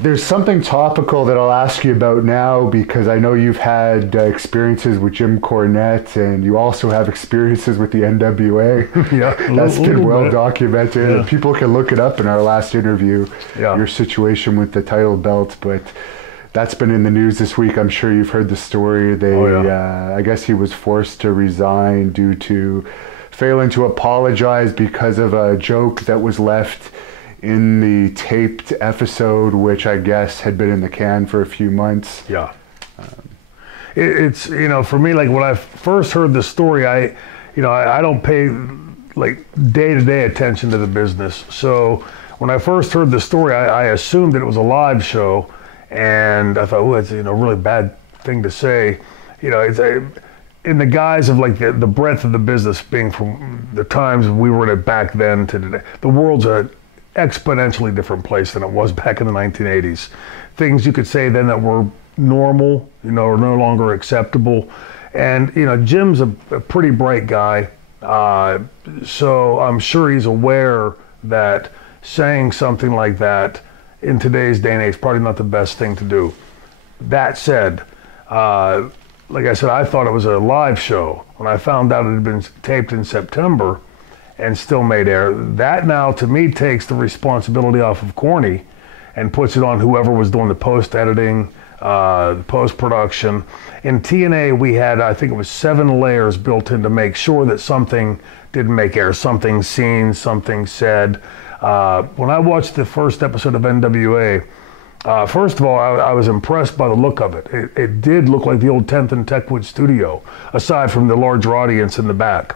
There's something topical that I'll ask you about now, because I know you've had experiences with Jim Cornette, and you also have experiences with the NWA. Yeah, That's been well documented. Yeah. People can look it up in our last interview, Yeah. your situation with the title belt, but that's been in the news this week. I'm sure you've heard the story. I guess he was forced to resign due to failing to apologize because of a joke that was left in the taped episode, which I guess had been in the can for a few months. Yeah. It's, for me, like when I first heard the story, I don't pay like day-to-day attention to the business. So when I first heard the story, I assumed that it was a live show, and I thought, oh, that's a really bad thing to say. It's in the guise of like the breadth of the business being from the times we were in it back then to today. The world's a exponentially different place than it was back in the 1980s. Things you could say then that were normal, are no longer acceptable. And, Jim's a pretty bright guy. So I'm sure he's aware that saying something like that in today's day and age is probably not the best thing to do. That said, like I said, I thought it was a live show. When I found out it had been taped in September and still made air, that now to me takes the responsibility off of Corny and puts it on whoever was doing the post-editing, the post-production. In TNA, we had, I think it was 7 layers built in to make sure that something didn't make air, something seen, something said. When I watched the first episode of NWA, first of all, I was impressed by the look of it. It did look like the old 10th and Techwood studio, aside from the larger audience in the back.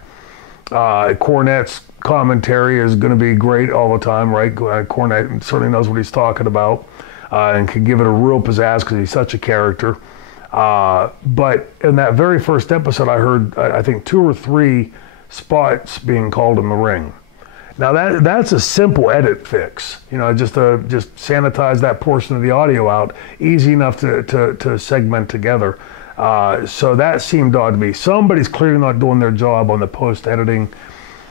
Cornette's commentary is going to be great all the time, right? Cornette certainly knows what he's talking about and can give it a real pizzazz because he's such a character. But in that very first episode, I heard, I think, 2 or 3 spots being called in the ring. Now that's a simple edit fix, just sanitize that portion of the audio out, easy enough to segment together. So that seemed odd to me. Somebody's clearly not doing their job on the post-editing.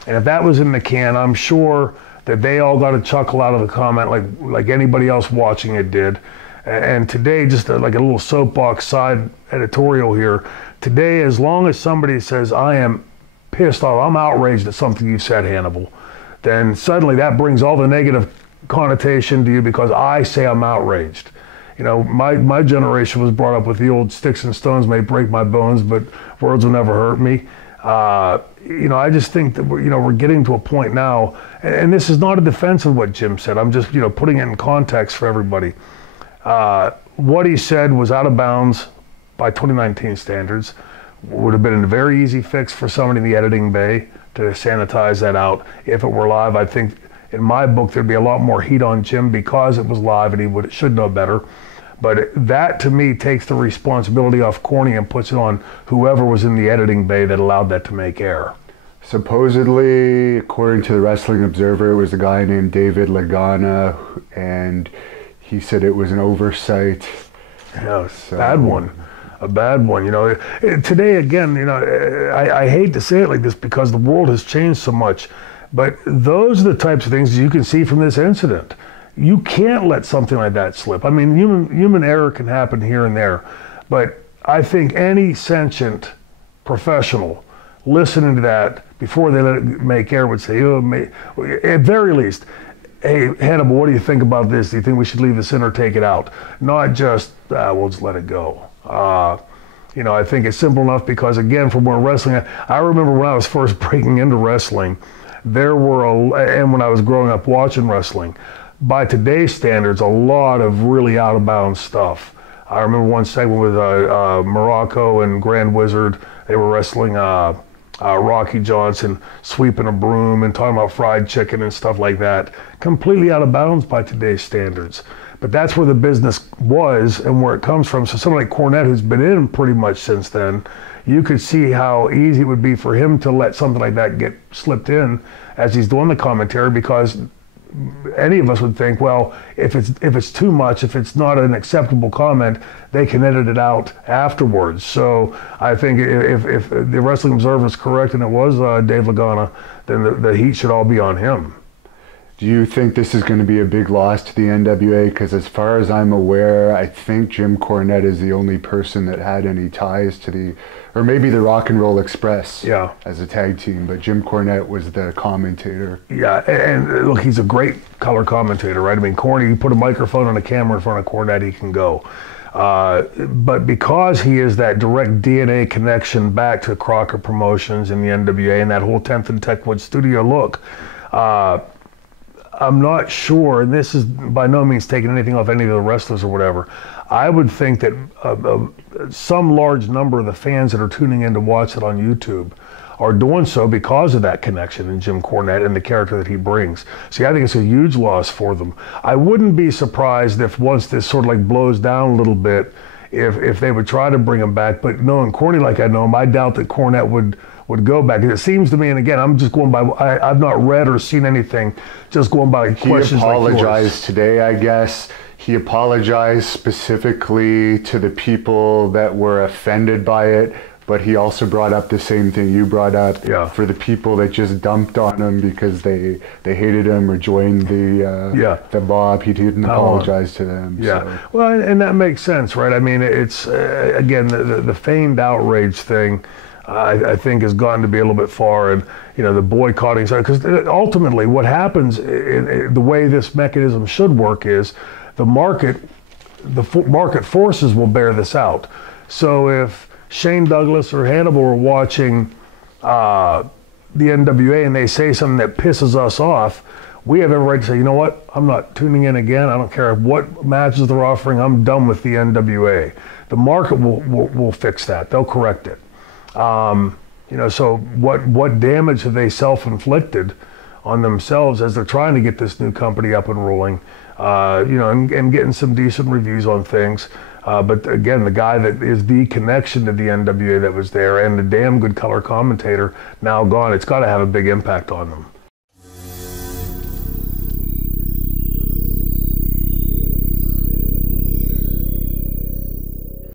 And if that was in the can, I'm sure that they all got a chuckle out of the comment like anybody else watching it did. And today, just like a little soapbox side editorial here, today, as long as somebody says, I am pissed off, I'm outraged at something you said, Hannibal, then suddenly that brings all the negative connotation to you because I say I'm outraged. My generation was brought up with the old sticks and stones may break my bones, but words will never hurt me. I just think that we're getting to a point now, and this is not a defense of what Jim said. I'm just putting it in context for everybody. What he said was out of bounds by 2019 standards. Would have been a very easy fix for somebody in the editing bay to sanitize that out. If it were live, I think in my book there'd be a lot more heat on Jim because it was live and he should know better. But that to me takes the responsibility off Corny and puts it on whoever was in the editing bay that allowed that to make air. Supposedly, according to the Wrestling Observer, it was a guy named David Lagana, and he said it was an oversight. Yeah, a bad one. Today again, I hate to say it like this because the world has changed so much, but those are the types of things you can see from this incident. You can't let something like that slip. I mean, human error can happen here and there, but I think any sentient professional listening to that before they let it make air would say, at very least, hey, Hannibal, what do you think about this? Do you think we should leave this in or take it out? Not just, we'll just let it go. I think it's simple enough because, again, from where wrestling, I remember when I was first breaking into wrestling, and when I was growing up watching wrestling, by today's standards, a lot of really out-of-bounds stuff. I remember one segment with Morocco and Grand Wizard. They were wrestling Rocky Johnson, sweeping a broom and talking about fried chicken and stuff like that. Completely out of bounds by today's standards. But that's where the business was and where it comes from. So someone like Cornette, who's been in pretty much since then, you could see how easy it would be for him to let something like that get slipped in as he's doing the commentary, because any of us would think, well, if it's too much, if it's not an acceptable comment, they can edit it out afterwards. So I think if the Wrestling Observer is correct and it was Dave Lagana, then the heat should all be on him. Do you think this is going to be a big loss to the NWA? Because as far as I'm aware, I think Jim Cornette is the only person that had any ties to the, or maybe the Rock and Roll Express as a tag team, but Jim Cornette was the commentator. Yeah, and look, he's a great color commentator, right? I mean, Corny, you put a microphone and a camera in front of Cornette, he can go. But because he is that direct DNA connection back to Crocker Promotions and the NWA and that whole 10th and Techwood studio look, I'm not sure, and this is by no means taking anything off any of the wrestlers or whatever, I would think that some large number of the fans that are tuning in to watch it on YouTube are doing so because of that connection in Jim Cornette and the character that he brings. See, I think it's a huge loss for them. I wouldn't be surprised if once this sort of like blows down a little bit, if they would try to bring him back, but knowing Corny like I know him, I doubt that Cornette would go back. It seems to me, and again, I'm just going by, I've not read or seen anything, just going by questions like yours. He apologized today, I guess. He apologized specifically to the people that were offended by it, but he also brought up the same thing you brought up for the people that just dumped on him because they hated him or joined the mob. He didn't apologize to them. Yeah, so. Well, and that makes sense, right? I mean, it's, again, the feigned outrage thing, I think has gotten to be a little bit far, and the boycotting side, because ultimately what happens, the way this mechanism should work is the market forces will bear this out. So if Shane Douglas or Hannibal are watching the NWA and they say something that pisses us off, we have every right to say, you know what, I'm not tuning in again. I don't care what matches they're offering. I'm done with the NWA. The market will fix that. They'll correct it. So what damage have they self-inflicted on themselves as they're trying to get this new company up and rolling, and getting some decent reviews on things. But again, the guy that is the connection to the NWA that was there and the damn good color commentator now gone, it's got to have a big impact on them.